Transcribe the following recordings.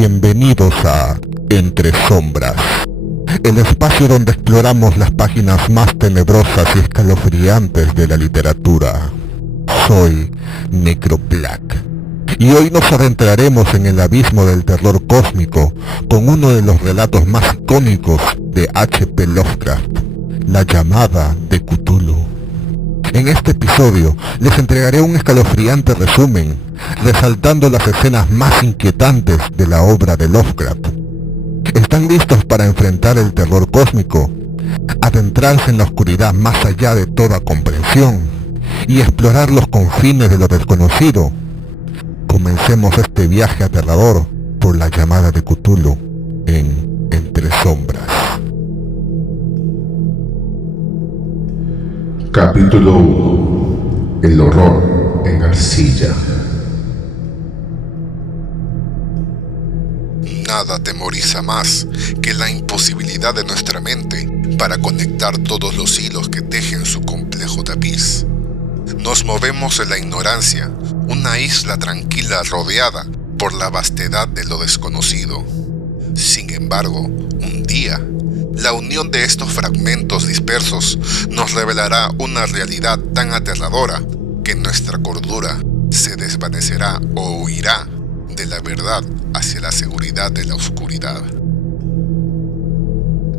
Bienvenidos a Entre Sombras, el espacio donde exploramos las páginas más tenebrosas y escalofriantes de la literatura. Soy Necroplaque, y hoy nos adentraremos en el abismo del terror cósmico con uno de los relatos más icónicos de H.P. Lovecraft, La llamada de Cthulhu. En este episodio les entregaré un escalofriante resumen, resaltando las escenas más inquietantes de la obra de Lovecraft. ¿Están listos para enfrentar el terror cósmico, adentrarse en la oscuridad más allá de toda comprensión y explorar los confines de lo desconocido? Comencemos este viaje aterrador por la llamada de Cthulhu en Entre Sombras. Capítulo 1. El horror en arcilla. Nada atemoriza más que la imposibilidad de nuestra mente para conectar todos los hilos que tejen su complejo tapiz. Nos movemos en la ignorancia, una isla tranquila rodeada por la vastedad de lo desconocido. Sin embargo, un día, la unión de estos fragmentos dispersos nos revelará una realidad tan aterradora que nuestra cordura se desvanecerá o huirá de la verdad hacia la seguridad de la oscuridad.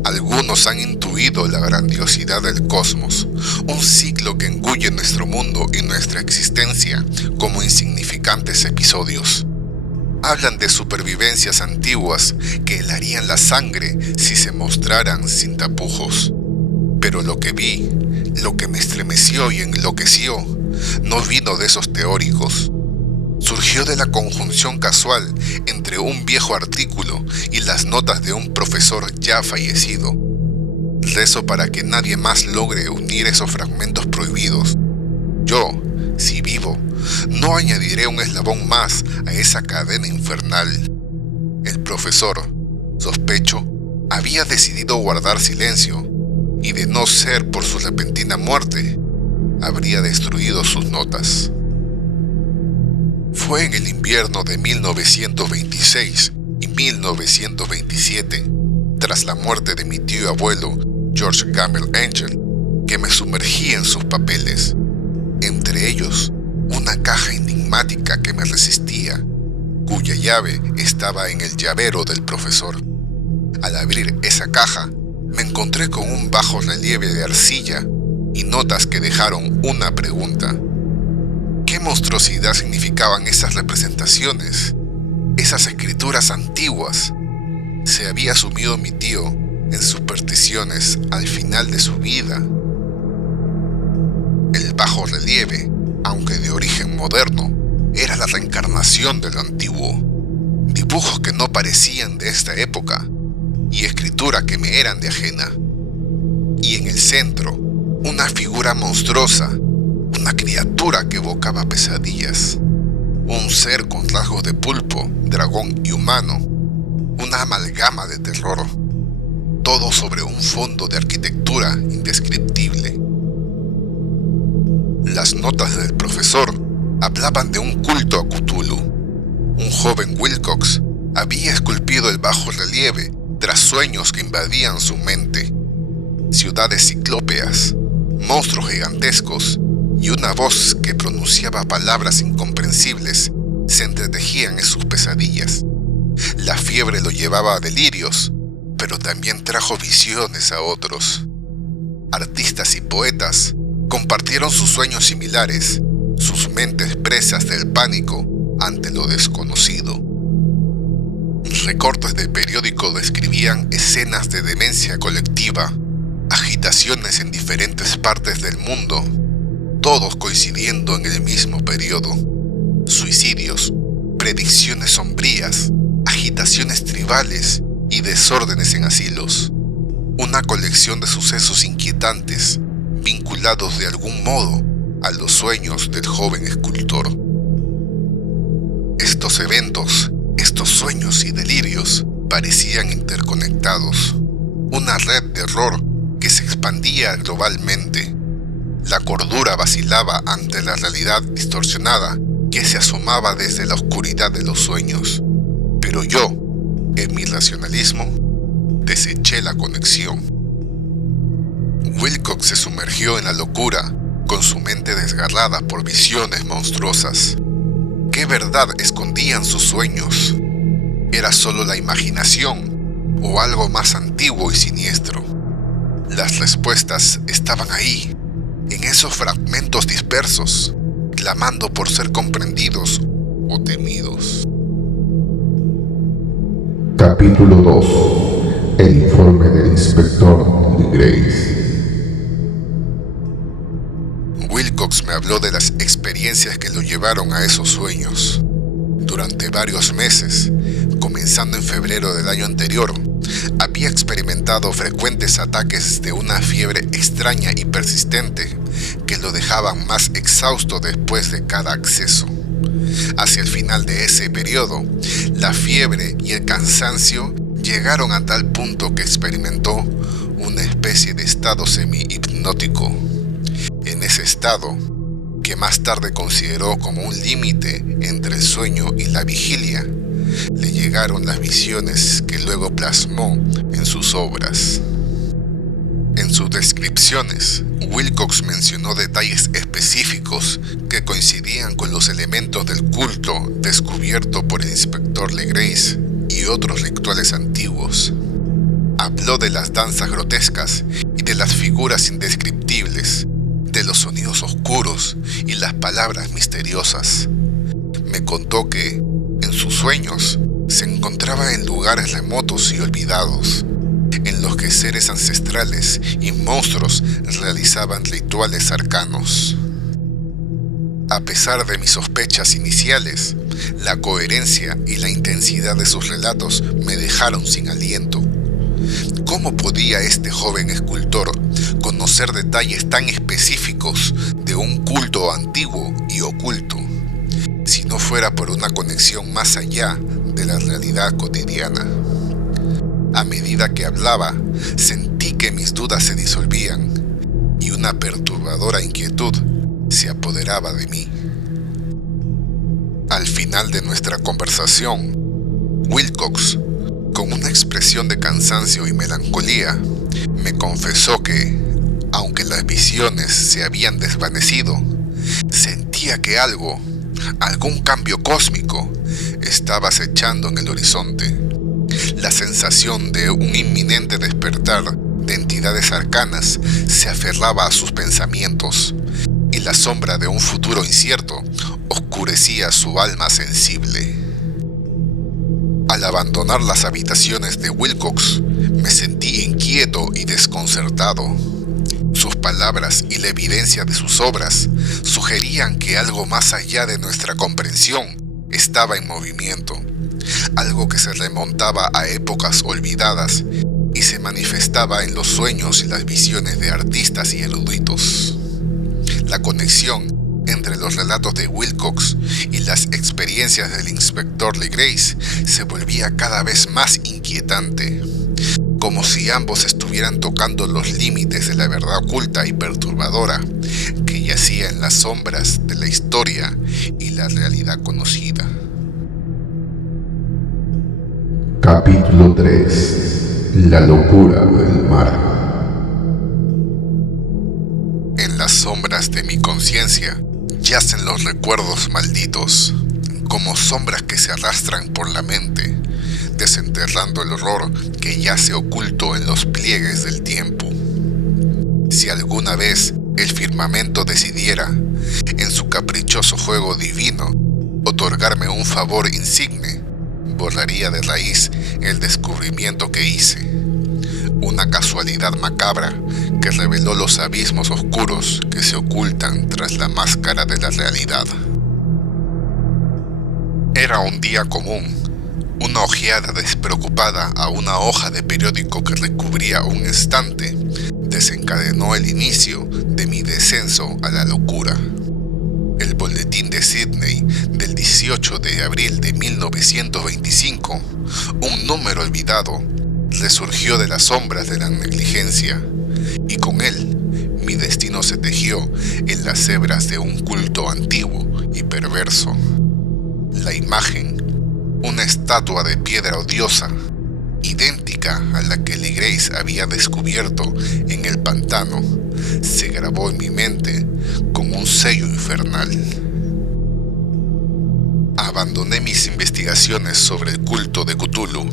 Algunos han intuido la grandiosidad del cosmos, un ciclo que engulle nuestro mundo y nuestra existencia como insignificantes episodios. Hablan de supervivencias antiguas que helarían la sangre si se mostraran sin tapujos. Pero lo que vi, lo que me estremeció y enloqueció, no vino de esos teóricos. Surgió de la conjunción casual entre un viejo artículo y las notas de un profesor ya fallecido. Rezo para que nadie más logre unir esos fragmentos prohibidos. Yo, si vivo, no añadiré un eslabón más a esa cadena infernal. El profesor, sospecho, había decidido guardar silencio, y de no ser por su repentina muerte, habría destruido sus notas. Fue en el invierno de 1926 y 1927, tras la muerte de mi tío abuelo, George Gamble Angel, que me sumergí en sus papeles. Entre ellos, una caja enigmática que me resistía, cuya llave estaba en el llavero del profesor. Al abrir esa caja, me encontré con un bajo relieve de arcilla y notas que dejaron una pregunta. ¿Qué monstruosidad significaban esas representaciones? Esas escrituras antiguas. ¿Se había sumido mi tío en supersticiones al final de su vida? El bajo relieve, aunque de origen moderno, era la reencarnación de lo antiguo. Dibujos que no parecían de esta época y escritura que me eran de ajena. Y en el centro, una figura monstruosa, una criatura que evocaba pesadillas, un ser con rasgos de pulpo, dragón y humano, una amalgama de terror, todo sobre un fondo de arquitectura indescriptible. Las notas del profesor hablaban de un culto a Cthulhu. Un joven Wilcox había esculpido el bajo relieve tras sueños que invadían su mente. Ciudades ciclópeas, monstruos gigantescos y una voz que pronunciaba palabras incomprensibles se entretejían en sus pesadillas. La fiebre lo llevaba a delirios, pero también trajo visiones a otros. Artistas y poetas compartieron sus sueños similares, sus mentes presas del pánico ante lo desconocido. Recortes del periódico describían escenas de demencia colectiva, agitaciones en diferentes partes del mundo, todos coincidiendo en el mismo periodo. Suicidios, predicciones sombrías, agitaciones tribales y desórdenes en asilos. Una colección de sucesos inquietantes, vinculados de algún modo a los sueños del joven escultor. Estos eventos, estos sueños y delirios parecían interconectados, una red de horror que se expandía globalmente. La cordura vacilaba ante la realidad distorsionada que se asomaba desde la oscuridad de los sueños. Pero yo, En mi racionalismo, deseché la conexión. Wilcox se sumergió en la locura, con su mente desgarrada por visiones monstruosas. ¿Qué verdad escondían sus sueños? ¿Era solo la imaginación o algo más antiguo y siniestro? Las respuestas estaban ahí, en esos fragmentos dispersos, clamando por ser comprendidos o temidos. Capítulo 2. El informe del inspector Legrace. Wilcox me habló de las experiencias que lo llevaron a esos sueños. Durante varios meses, comenzando en febrero del año anterior, había experimentado frecuentes ataques de una fiebre extraña y persistente que lo dejaban más exhausto después de cada acceso. Hacia el final de ese periodo, la fiebre y el cansancio llegaron a tal punto que experimentó una especie de estado semi-hipnótico. En ese estado, que más tarde consideró como un límite entre el sueño y la vigilia, le llegaron las visiones que luego plasmó en sus obras. En sus descripciones, Wilcox mencionó detalles específicos que coincidían con los elementos del culto descubierto por el inspector Legrace y otros rituales antiguos. Habló de las danzas grotescas y de las figuras indescriptibles, de los sonidos oscuros y las palabras misteriosas. Me contó que, en sus sueños, se encontraba en lugares remotos y olvidados, en los que seres ancestrales y monstruos realizaban rituales arcanos. A pesar de mis sospechas iniciales, la coherencia y la intensidad de sus relatos me dejaron sin aliento. ¿Cómo podía este joven escultor conocer detalles tan específicos de un culto antiguo y oculto, si no fuera por una conexión más allá de la realidad cotidiana? A medida que hablaba, sentí que mis dudas se disolvían y una perturbadora inquietud se apoderaba de mí. Al final de nuestra conversación, Wilcox, con una expresión de cansancio y melancolía, me confesó que, aunque las visiones se habían desvanecido, sentía que algún cambio cósmico, estaba acechando en el horizonte. La sensación de un inminente despertar de entidades arcanas se aferraba a sus pensamientos, y la sombra de un futuro incierto oscurecía su alma sensible. Al abandonar las habitaciones de Wilcox, me sentí inquieto y desconcertado. Sus palabras y la evidencia de sus obras sugerían que algo más allá de nuestra comprensión estaba en movimiento, algo que se remontaba a épocas olvidadas y se manifestaba en los sueños y las visiones de artistas y eruditos. La conexión entre los relatos de Wilcox y las experiencias del inspector Legrace se volvía cada vez más inquietante, como si ambos estuvieran tocando los límites de la verdad oculta y perturbadora que yacía en las sombras de la historia y la realidad conocida. Capítulo 3. La locura del mar. En las sombras de mi conciencia yacen los recuerdos malditos, como sombras que se arrastran por la mente, desenterrando el horror que yace oculto en los pliegues del tiempo. Si alguna vez el firmamento decidiera, en su caprichoso juego divino, otorgarme un favor insigne, borraría de raíz el descubrimiento que hice. Una casualidad macabra que reveló los abismos oscuros que se ocultan tras la máscara de la realidad. Era un día común. Una ojeada despreocupada a una hoja de periódico que recubría un estante desencadenó el inicio de mi descenso a la locura. El boletín de Sydney del 18 de abril de 1925, un número olvidado, resurgió de las sombras de la negligencia, y con él mi destino se tejió en las hebras de un culto antiguo y perverso. La imagen una estatua de piedra odiosa, idéntica a la que Lee Grace había descubierto en el pantano, se grabó en mi mente con un sello infernal. Abandoné mis investigaciones sobre el culto de Cthulhu,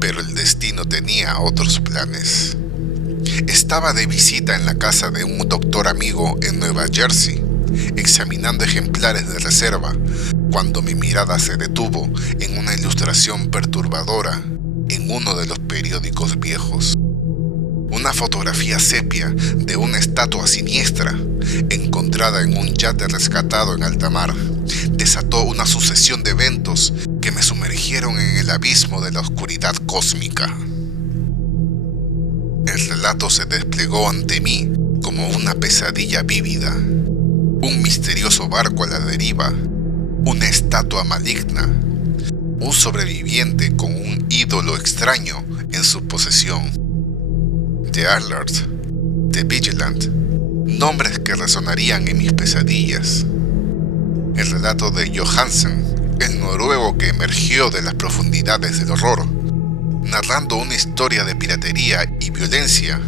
pero el destino tenía otros planes. Estaba de visita en la casa de un doctor amigo en Nueva Jersey, examinando ejemplares de reserva, cuando mi mirada se detuvo en una ilustración perturbadora en uno de los periódicos viejos. Una fotografía sepia de una estatua siniestra, encontrada en un yate rescatado en alta mar, desató una sucesión de eventos que me sumergieron en el abismo de la oscuridad cósmica. El relato se desplegó ante mí como una pesadilla vívida. Un misterioso barco a la deriva, una estatua maligna, un sobreviviente con un ídolo extraño en su posesión. The Alert, The Vigilant, nombres que resonarían en mis pesadillas. El relato de Johansen, el noruego que emergió de las profundidades del horror, narrando una historia de piratería y violencia,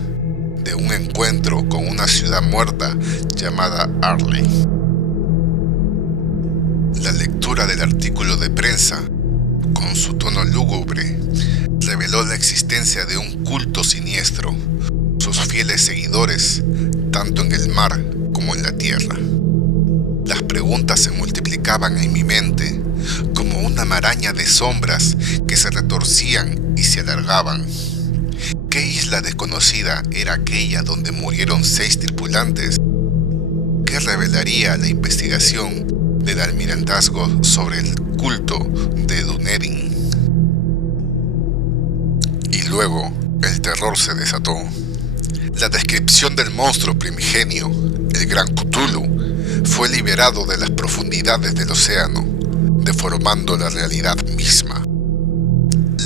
de un encuentro con una ciudad muerta llamada Arley. La lectura del artículo de prensa, con su tono lúgubre, reveló la existencia de un culto siniestro, sus fieles seguidores, tanto en el mar como en la tierra. Las preguntas se multiplicaban en mi mente, como una maraña de sombras que se retorcían y se alargaban. ¿Qué isla desconocida era aquella donde murieron 6 tripulantes? ¿Qué revelaría la investigación del almirantazgo sobre el culto de Dunedin? Y luego, el terror se desató. La descripción del monstruo primigenio, el Gran Cthulhu, fue liberado de las profundidades del océano, deformando la realidad misma.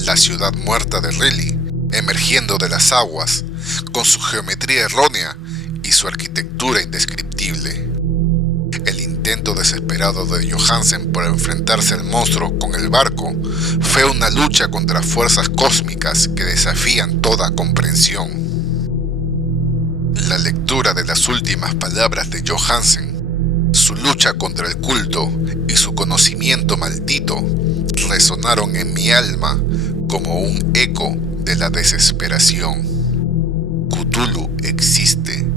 La ciudad muerta de Riley, emergiendo de las aguas, con su geometría errónea y su arquitectura indescriptible. El intento desesperado de Johansen por enfrentarse al monstruo con el barco fue una lucha contra fuerzas cósmicas que desafían toda comprensión. La lectura de las últimas palabras de Johansen, su lucha contra el culto y su conocimiento maldito resonaron en mi alma como un eco de la desesperación. Cthulhu existe,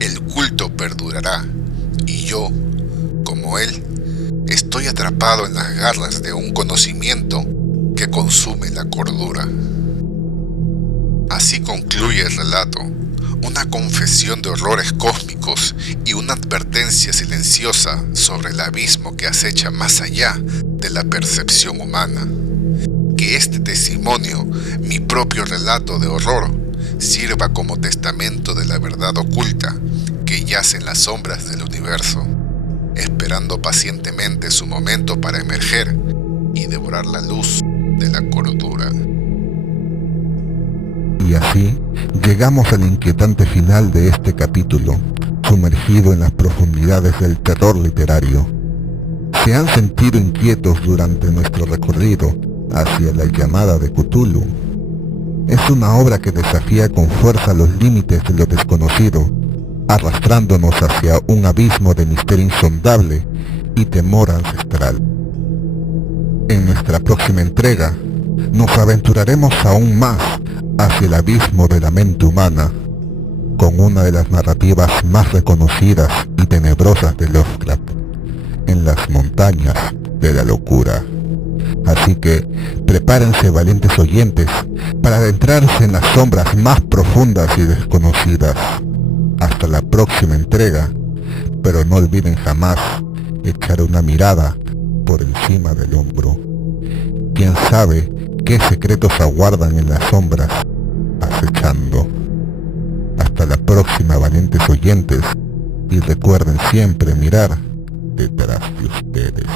el culto perdurará, y yo, como él, estoy atrapado en las garras de un conocimiento que consume la cordura. Así concluye el relato, una confesión de horrores cósmicos y una advertencia silenciosa sobre el abismo que acecha más allá de la percepción humana. Que este testimonio, mi propio relato de horror, sirva como testamento de la verdad oculta que yace en las sombras del universo, esperando pacientemente su momento para emerger y devorar la luz de la cordura. Y así llegamos al inquietante final de este capítulo, sumergido en las profundidades del terror literario. ¿Se han sentido inquietos durante nuestro recorrido hacia la llamada de Cthulhu? Es una obra que desafía con fuerza los límites de lo desconocido, arrastrándonos hacia un abismo de misterio insondable y temor ancestral. En nuestra próxima entrega, nos aventuraremos aún más hacia el abismo de la mente humana, con una de las narrativas más reconocidas y tenebrosas de Lovecraft, En las montañas de la locura. Así que prepárense, valientes oyentes, para adentrarse en las sombras más profundas y desconocidas. Hasta la próxima entrega, pero no olviden jamás echar una mirada por encima del hombro. ¿Quién sabe qué secretos aguardan en las sombras, acechando? Hasta la próxima, valientes oyentes, y recuerden siempre mirar detrás de ustedes.